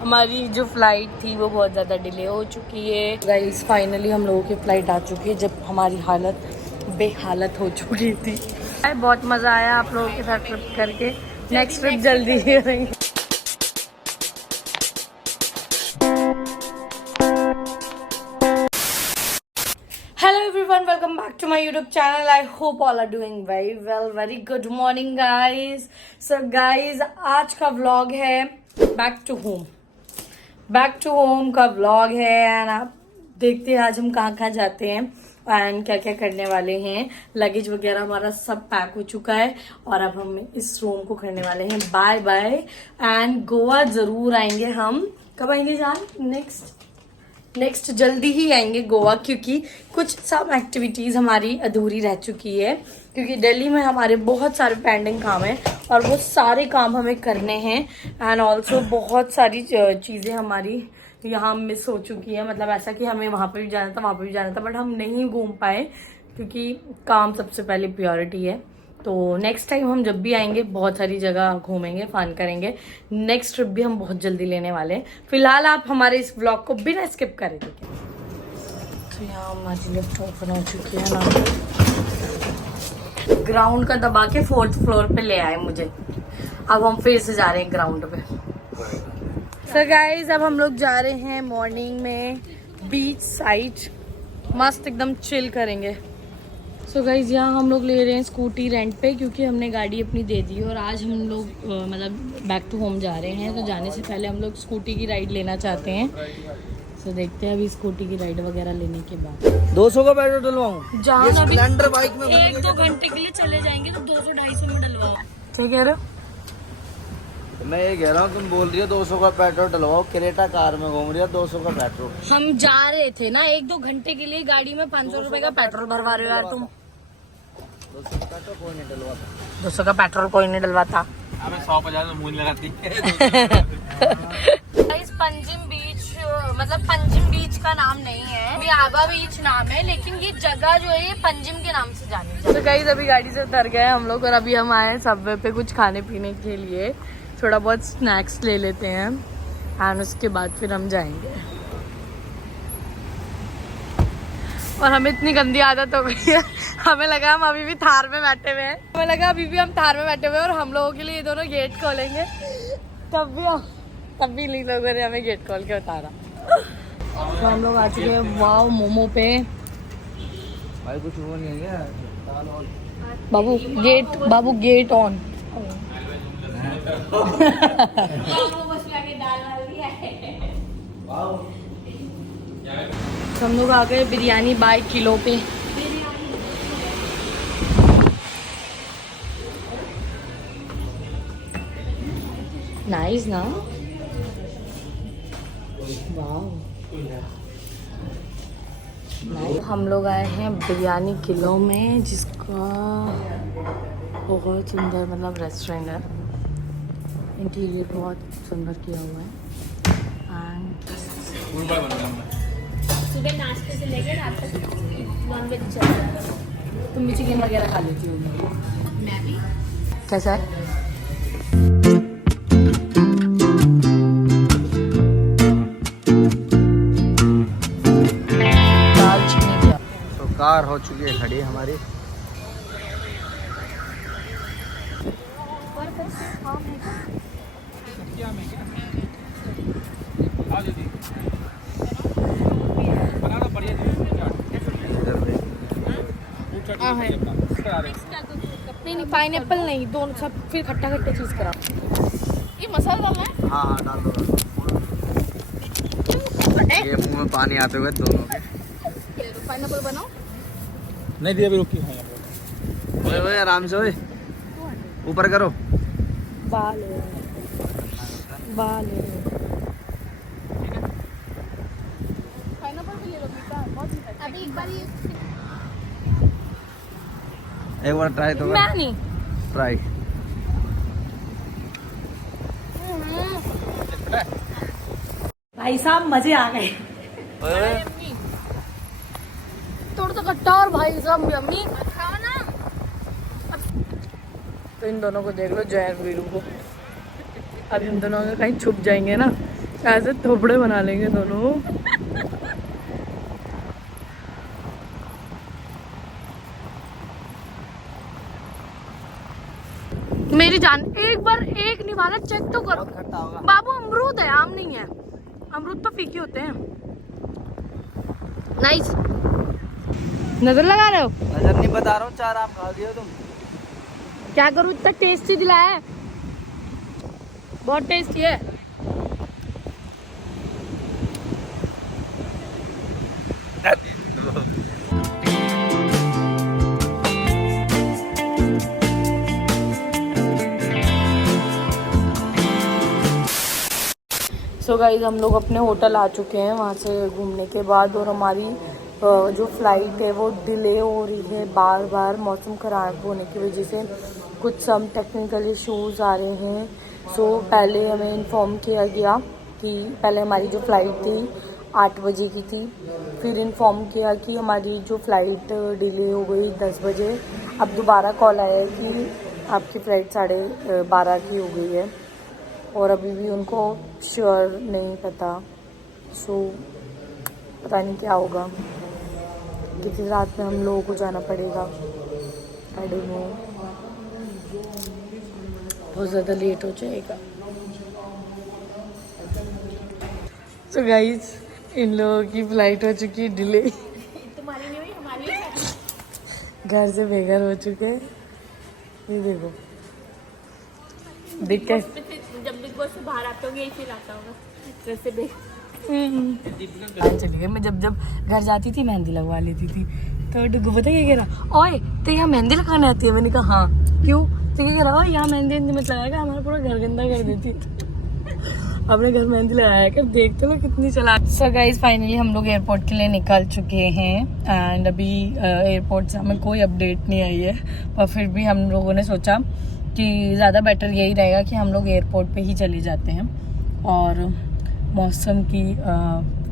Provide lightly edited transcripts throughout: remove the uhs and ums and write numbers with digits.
हमारी जो फ्लाइट थी वो बहुत ज़्यादा डिले हो चुकी है गाइस। फाइनली हम लोगों की फ़्लाइट आ चुकी है जब हमारी हालत बेहालत हो चुकी थी। बहुत मज़ा आया आप लोगों के साथ ट्रिप करके। नेक्स्ट ट्रिप जल्दी ही करेंगे। Hello everyone, welcome back to my YouTube channel. I hope all are doing very well. Very good morning guys. So guys, आज का vlog है बैक टू होम का व्लॉग है एंड आप देखते हैं आज हम कहाँ कहाँ जाते हैं एंड क्या क्या करने वाले हैं। लगेज वगैरह हमारा सब पैक हो चुका है और अब हम इस रूम को करने वाले हैं बाय बाय। एंड गोवा जरूर आएंगे हम। कब आएंगे जान? नेक्स्ट जल्दी ही आएंगे गोवा, क्योंकि कुछ सब एक्टिविटीज हमारी अधूरी रह चुकी है क्योंकि दिल्ली में हमारे बहुत सारे पेंडिंग काम हैं और वो सारे काम हमें करने हैं। एंड ऑल्सो बहुत सारी चीज़ें हमारी यहाँ मिस हो चुकी है। मतलब ऐसा कि हमें वहाँ पे भी जाना था, वहाँ पे भी जाना था, बट हम नहीं घूम पाए क्योंकि काम सबसे पहले प्रायोरिटी है। तो नेक्स्ट टाइम हम जब भी आएंगे बहुत सारी जगह घूमेंगे, फन करेंगे। नेक्स्ट ट्रिप भी हम बहुत जल्दी लेने वाले हैं। फिलहाल आप हमारे इस व्लॉग को बिना स्किप करें, ठीक है? तो यहाँ हमारी लिफ्ट ओपन हो चुकी है ना। ग्राउंड का दबा के 4th फ्लोर पे ले आए मुझे। अब हम फिर से जा रहे हैं ग्राउंड पे। सो गाइज अब हम लोग जा रहे हैं मॉर्निंग में बीच साइड, मस्त एकदम चिल करेंगे। सो गाइज यहाँ हम लोग ले रहे हैं स्कूटी रेंट पे क्योंकि हमने गाड़ी अपनी दे दी और आज हम लोग मतलब बैक टू होम जा रहे हैं। तो जाने से पहले हम लोग स्कूटी की राइड लेना चाहते हैं। तो देखते हैं अभी स्कूटी की राइड वगैरह लेने के बाद 200 का पेट्रोल डलवाऊं। जहाँ स्प्लेंडर बाइक में 1-2 घंटे के लिए चले जाएंगे तो 200-250 में डलवाओ। ठीक कह रहे हो? मैं ये कह रहा हूँ, तुम बोल रही हो 200 का पेट्रोल डलवाओ, क्रेटा कार में घूम रही हो 200 का पेट्रोल। हम जा रहे थे ना 1-2 घंटे के लिए, गाड़ी में 500 रुपए का पेट्रोल भरवा रहे हो यार तुम। 200 का पेट्रोल कोई नहीं डलवाता। 200 का पेट्रोल कोई नहीं डलवाता। 150 मुंह लगाती। पंजिम बीच, मतलब पंजिम बीच का नाम नहीं है, ये आबा बीच नाम है, लेकिन ये जगह जो है ये पंजिम के नाम से जानी जाती है। तो गाइस अभी गाड़ी से उतर गए हम लोग और अभी हम आए सबवे पे कुछ खाने पीने के लिए। थोड़ा बहुत स्नैक्स ले लेते हैं एंड उसके बाद फिर हम जाएंगे। और हमें इतनी गंदी आदत हो गई है, हमें लगा हम अभी भी थार में बैठे हुए हैं। हमें लगा अभी भी हम थार में बैठे हुए हैं और हम लोगों के लिए ये दोनों गेट खोलेंगे। तब भी इन लोगों ने हमें गेट खोल के उतारा। तो हम लोग आ चुके हैं वाव मोमो पे। भाई कुछ वो नहीं है बाबू गेट ऑन। हम लोग आ गए बिरयानी बाय किलो पे। नाइस ना? वाव। हम लोग आए हैं बिरयानी किलो में, जिसका बहुत सुंदर मतलब रेस्टोरेंट है। इंटीरियर बहुत सुंदर किया हुआ है। सुबह नाश्ते से लेकर रात तक नॉनवेज चल रहा है। तुम भी चिकन वगैरह खा लेती हो? मैं भी। कैसा है? तो कार हो चुकी है खड़ी हमारी। नहीं पाइनएप्पल नहीं, दोनों सब फिर खट्टा चीज करा। ये मसाला डालना है? हाँ डाल दो। ये मुंह में पानी आते हुए दोनों के। पाइनएप्पल बनाओ। नहीं दिया भी रुकी। ओए आराम से, ओए ऊपर करो। बाल पाइनएप्पल भी ले लो बेटा, बहुत अभी एक बार ट्राई तो मैं नहीं ट्राई। भाई साहब मजे आ गए। थोड़ा सा खट्टा और भाई साहब यम्मी। खाओ ना। तो इन दोनों को देख लो, जैन वीरू को। अब इन दोनों में कहीं छुप जाएंगे ना ऐसे थोपड़े बना लेंगे दोनों। मेरी जान एक बार एक निवाला चेक तो करो। बाबू अमरूद है, आम नहीं है। अमरूद तो फीके होते हैं। नाइस। नजर लगा रहे हो? नजर नहीं बता रहा हूँ, 4 आम खा दिए तुम। क्या करूँ, इतना टेस्टी दिलाया है, बहुत टेस्टी है। सो गाइस हम लोग अपने होटल आ चुके हैं वहाँ से घूमने के बाद, और हमारी जो फ्लाइट है वो डिले हो रही है बार बार मौसम ख़राब होने की वजह से। कुछ सम टेक्निकल इश्यूज आ रहे हैं। सो पहले हमें इन्फॉर्म किया गया कि पहले हमारी जो फ़्लाइट थी 8 बजे की थी, फिर इन्फॉर्म किया कि हमारी जो फ़्लाइट डिले हो गई 10 बजे। अब दोबारा कॉल आया कि आपकी फ़्लाइट 12:30 की हो गई है, और अभी भी उनको श्योर नहीं पता। सो पता नहीं क्या होगा, कितनी रात में हम लोगों को जाना पड़ेगा, आई डोंट नो। बहुत ज़्यादा लेट हो जाएगा। सो गाइस इन लोगों की फ्लाइट हो चुकी है डिले। तुम्हारी नहीं हुई, हमारी। घर से बेघर हो चुके हैं। ये देखो, देख के जब बिग बॉस से बाहर आते होंगे यही फील आता होगा, जैसे चली गई। मैं जब घर जाती थी मेहंदी लगवा लेती थी, तो डुगू पता क्या कह रहा, ओए तो यहाँ मेहंदी लगाने आती है? मैंने कहा हाँ। क्यों? तो क्या कह रहा, यहाँ मेहंदी मत लगाएगा, हमारा पूरा घर गंदा कर देती। अपने घर मेहंदी लगाया कर, देखते हो कितनी चला। सो गाइस फाइनली हम लोग एयरपोर्ट के लिए निकल चुके हैं, एंड अभी एयरपोर्ट से हमें कोई अपडेट नहीं आई है, पर फिर भी हम लोगों ने सोचा कि ज़्यादा बेटर यही रहेगा कि हम लोग एयरपोर्ट पे ही चले जाते हैं। और मौसम की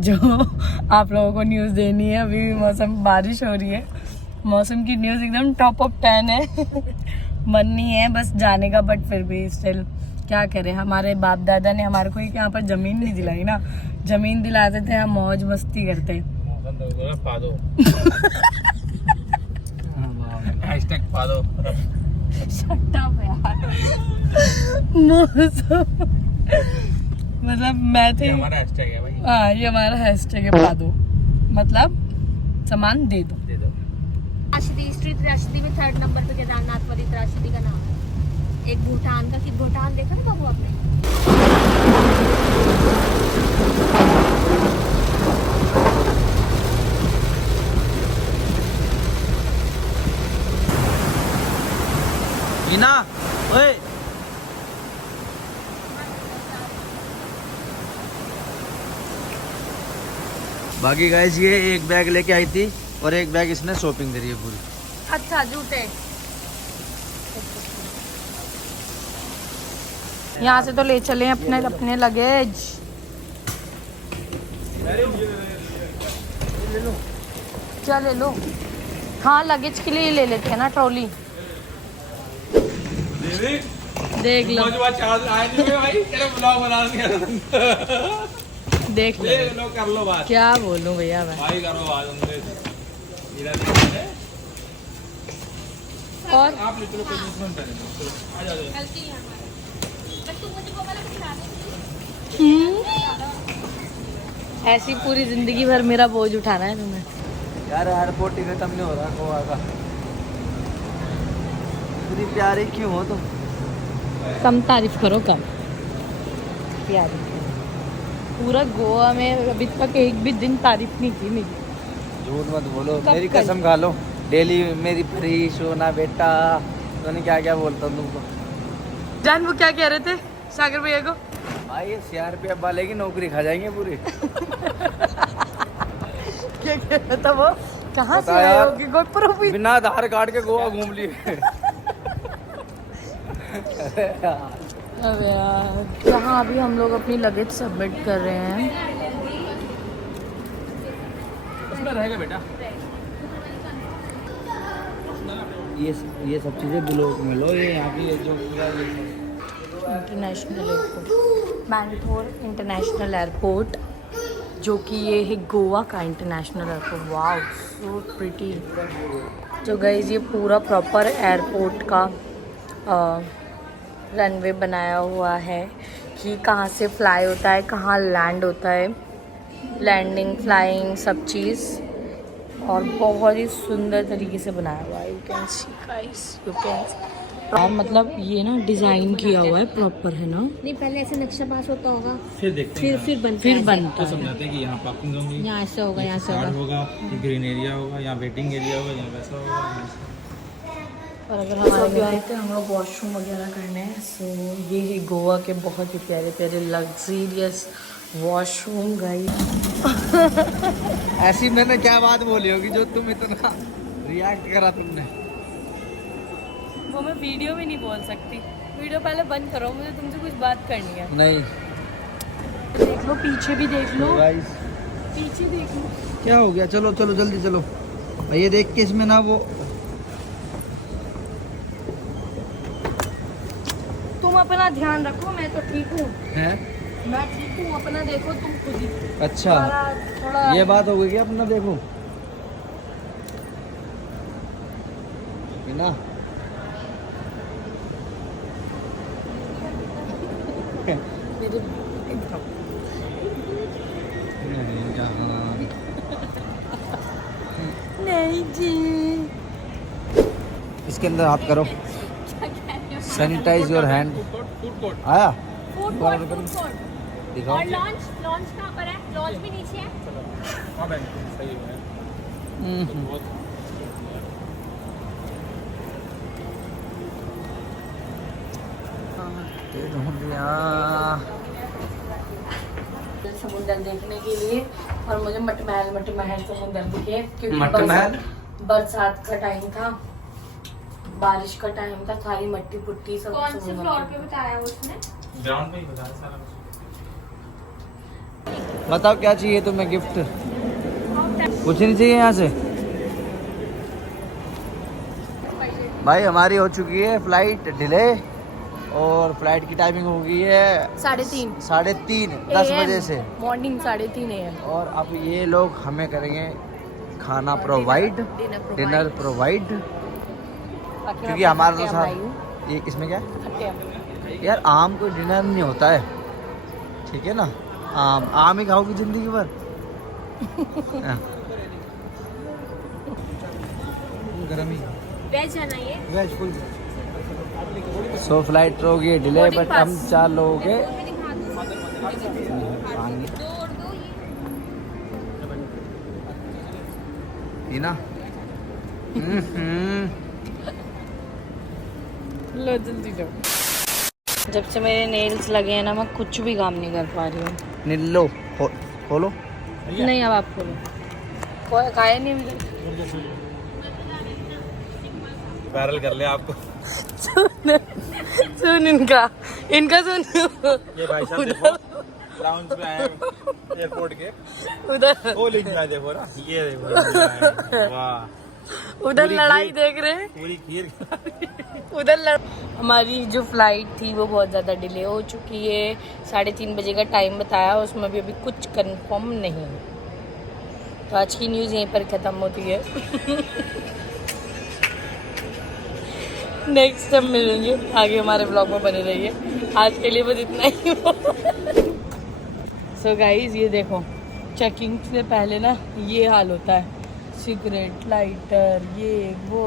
जो आप लोगों को न्यूज़ देनी है, अभी भी मौसम बारिश हो रही है, मौसम की न्यूज़ एकदम टॉप ऑफ 10 है। मन नहीं है बस जाने का, बट फिर भी स्टिल क्या करें, हमारे बाप दादा ने हमारे को यहाँ पर ज़मीन नहीं दिलाई ना, ज़मीन दिलाते थे हम मौज मस्ती करते। मौसम मतलब मैं थे, हमारा हैशटैग है भाई। हाँ ये हमारा हैशटैग है, पा दो मतलब सामान दे दो। त्रासदी, स्ट्रीट त्रासदी में 3rd नंबर पे केदारनाथ वाली त्रासदी का नाम है। एक भूटान का, कि भूटान देखा ना बाबू आपने? मीना ओए, बाकी गाइस ये एक बैग लेके आई थी और एक बैग इसने शॉपिंग करी है पूरी। अच्छा जूते यहाँ से तो ले चले अपने अपने लगेज। क्या ले लो? हाँ लगेज के लिए ही ले लेते हैं ना, ट्रॉली देख लो। देख लो कर लो बात, क्या बोलूं भैया मैं। भाई करो बात उनसे। और आप ले चलो, कोई दुश्मन करेंगे। आ जाओ। ऐसी पूरी जिंदगी भर मेरा बोझ उठाना है तुम्हें। यार एयरपोर्ट ही खत्म नहीं हो रहा गोवा का, इतनी प्यारी क्यों हो तुम? कम तारीफ करो, कम प्यारी। पूरा गोवा में अभी तक एक भी दिन तारीफ नहीं की मेरी। झूठ मत बोलो, कब मेरी कल? कसम खा लो, डेली मेरी परी सोना बेटा, तो क्या क्या बोलता हूँ तुमको। जान वो क्या कह रहे थे सागर भैया को? भाई CRPF वाले की नौकरी खा जाएंगे पूरी। क्या कह रहा था वो? कहाँ से पता आए यार। हो कि कोई प्रूफ? बिना आधार कार्ड के गोवा घूम लिए। अबे यार, यहाँ अभी हम लोग अपनी लगेज सबमिट कर रहे हैं। उसमें रहेगा बेटा। ये सब चीजें ब्लॉक में लो, ये यहाँ की जो पूरा international airport. Mangalore international airport, जो कि ये है गोवा का international airport. Wow so pretty. तो गाइस ये पूरा प्रॉपर एयरपोर्ट का रनवे बनाया हुआ है कि कहाँ से फ्लाई होता है, कहाँ लैंड होता है, लैंडिंग फ्लाइंग सब चीज़, और बहुत ही सुंदर तरीके से बनाया हुआ है। You can see guys, you can. और मतलब ये ना डिज़ाइन किया हुआ है प्रॉपर, है ना? नहीं, पहले ऐसे नक्शा पास होता होगा, फिर देखते हैं। फिर बनता फिर है। बनता तो है। समझाते हैं कि यहाँ पार्किंग होगी, यहाँ ऐसे होगा, यहाँ से कार होगा। होगा, ग्रीन एरिया होगा, यहाँ वेटिंग एरिया होगा, यहाँ वैसा होगा, यहाँ ऐसा। और अगर हमारे आए थे हम लोग वॉशरूम वगैरह करने हैं, सो ये है गोवा के बहुत ही प्यारे प्यारे लग्जरियस वॉशरूम गाइस। ऐसी मैंने क्या बात बोली होगी जो तुम इतना रिएक्ट करा तुमने? वो मैं वीडियो में नहीं बोल सकती। वीडियो पहले बंद करो, मुझे तुमसे कुछ बात करनी है। नहीं देख लो, पीछे भी देख लो, गाइस, पीछे देख लो। क्या हो गया? चलो चलो जल्दी चलो। ये देख के इसमें ना वो तुम अपना ध्यान रखो, मैं तो ठीक हूँ, है। मैं ठीक हूँ, अपना देखो तुम खुद ही। अच्छा थोड़ा ये बात हो गई कि अपना देखो ना। मेरे नहीं जी। इसके अंदर हाथ करो, sanitize your hand. Food court. आया फूड कोर्ट, फूड कोर्ट। दिखाओ। और लॉन्च, लॉन्च कहाँ पर है? लॉन्च भी नीचे है। हाँ बहन, सही है। बहुत ढूंढ लिया। समुंदर देखने के लिए, और मुझे मटमहल समुंदर दिखे, क्योंकि मटमहल? बरसात का टाइम था, बारिश का टाइम था, सारी मट्टी पुट्टी सब कौन से समुंदर फ्लोर में। पे बताया उसने? ग्राउंड में ही बता रहा सारा कुछ। बताओ क्या चाहिए तुम्हें गिफ्ट? कुछ नहीं चाहिए यहाँ से? भाई हमारी हो चुकी है फ्लाइट डिले, और फ्लाइट की टाइमिंग हो गई है 3:30 3:30 10 बजे से। Morning 3:30 AM। और अब ये लोग हमें करेंगे खाना प्रोवाइड, डिनर प्रोवाइड, क्योंकि हमारा तो साथ ये इसमें क्या है यार, आम कोई डिनर नहीं होता है, ठीक है ना? आम ही खाओगी जिंदगी भर। हाँ। गरम ही वेज है ना ये? Veg full. सो फ्लाइट हो गई डिले, बट हम 4 लोगों के वो भी दिखा दो। पानी दो और दो ये। ही ना। लो जल्दी लो। जब से मेरे नेल्स लगे हैं ना, मैं कुछ भी काम नहीं कर पा रही हूँ। नीलो खोलो। नहीं, अब आप खोलो। खाया नहीं अभी तक। वायरल कर ले आपको। सुन इनका सुन। ये भाई साहब देखो, लाउंज में आए हैं एयरपोर्ट के, उधर वो लिख दिया देखो ना, ये देखो। वाह, उधर लड़ाई देख रहे हैं। पूरी खीर। उधर हमारी जो फ्लाइट थी वो बहुत ज़्यादा डिले हो चुकी है। 3:30 बजे का टाइम बताया, उसमें भी अभी कुछ कंफर्म नहीं। तो आज की न्यूज़ यहीं पर ख़त्म होती है। नेक्स्ट टाइम मिलेंगे, आगे हमारे ब्लॉग में बने रहिए। आज के लिए बस इतना ही। सो गाइज ये देखो, चेकिंग से पहले ना ये हाल होता है, सिगरेट लाइटर ये वो।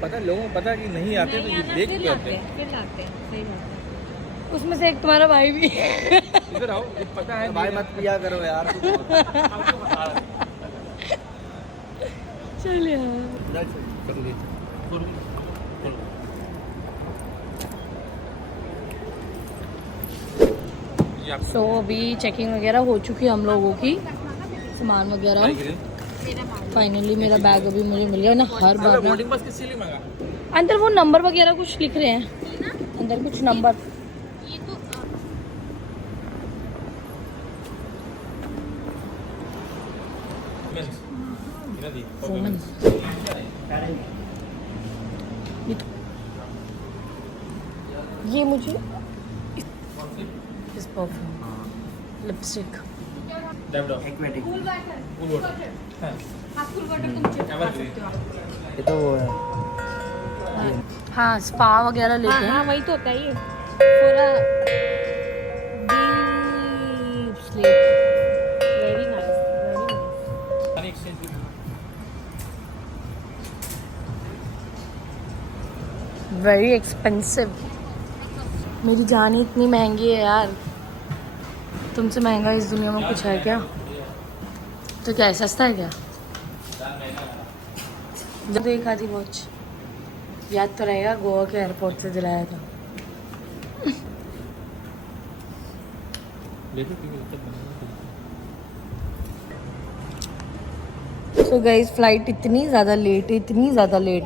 पता लोगों को पता कि नहीं आते तो ये देख के आते हैं। फिर लाते हैं, सही बात है। उसमें से एक तुम्हारा भाई भी। इधर आओ, ये पता है भाई मत पिया करो यार। चल यार। सो अभी चेकिंग वगैरह हो चुकी है हम लोगों की, सामान वगैरह। फाइनली मेरा बैग अभी मुझे मिल गया ना। हर बार ना बोर्डिंग पास किससे लिए मंगा? अंदर वो नंबर वगैरह कुछ लिख रहे हैं, अंदर कुछ नंबर। ये तो फोन ये मुझे perfume lipstick Dab dab. Aquatic Cool water. हाँ. हाँ फुल वाटर तुम चेक कर सकते हो। ये तो वो है हाँ स्पा वगैरह लेते हाँ हैं हाँ वही तो होता है ये पूरा deep sleep very nice very nice. Money exchange. Very expensive. मेरी जान ही इतनी महंगी है यार, तुमसे महंगा इस दुनिया में कुछ है क्या? तो क्या है, सस्ता है क्या? जब एक आधी वॉच याद तो रहेगा, गोवा के एयरपोर्ट से दिलाया था। तो गाइस फ्लाइट इतनी ज़्यादा लेट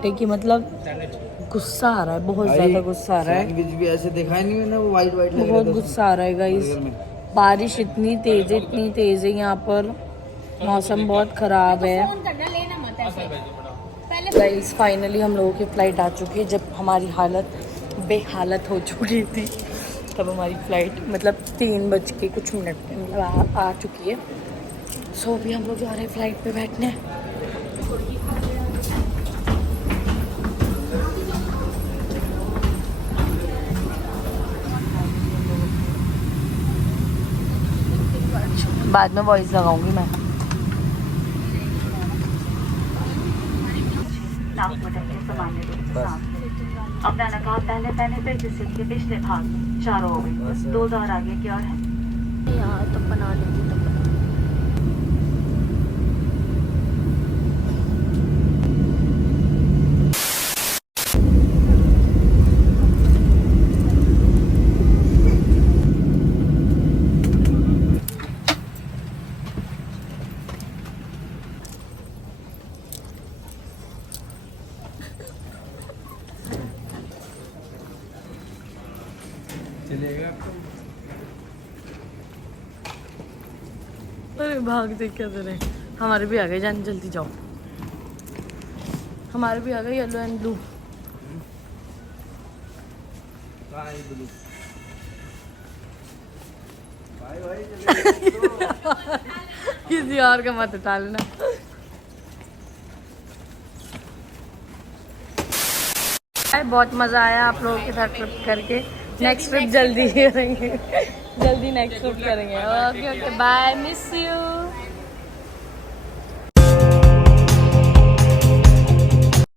है कि मतलब गुस्सा आ रहा है, बहुत ज़्यादा गुस्सा आ रहा है, सैंडविच भी ऐसे दिखा ही नहीं है ना, वो वाइट वाइट लग रहा बहुत था गुस्सा आ रहा है गाइस। बर्गर में। बारिश इतनी तेज़ है यहाँ पर, मौसम बहुत ख़राब है फोन करना लेना मत ऐसे पहले। गाइस फाइनली हम लोगों की फ़्लाइट आ चुकी है। जब हमारी हालत बेहालत हो चुकी थी तब हमारी फ़्लाइट मतलब 3 बज के कुछ मिनट में मतलब आ चुकी है। सो अभी हम लोग जा रहे हैं फ़्लाइट पे बैठने। बाद में वॉइस लगाऊंगी मैं। अपना नकाब पहले पहने पे जिससे के पिछले भाग में 4 हो गई, बस 2 और आगे क्या है। यार तो बना लेती तो चलेगा अरे भागते क्या दे रहे, हमारे भी आ गए, जान जल्दी जाओ, हमारे भी आ गए येलो एंड ब्लू। किसी और का मत उठा लेना। बहुत मज़ा आया आप लोगों के साथ ट्रिप करके। नेक्स्ट ट्रिप जल्दी करेंगे, जल्दी नेक्स्ट ट्रिप करेंगे। Okay okay bye, miss you.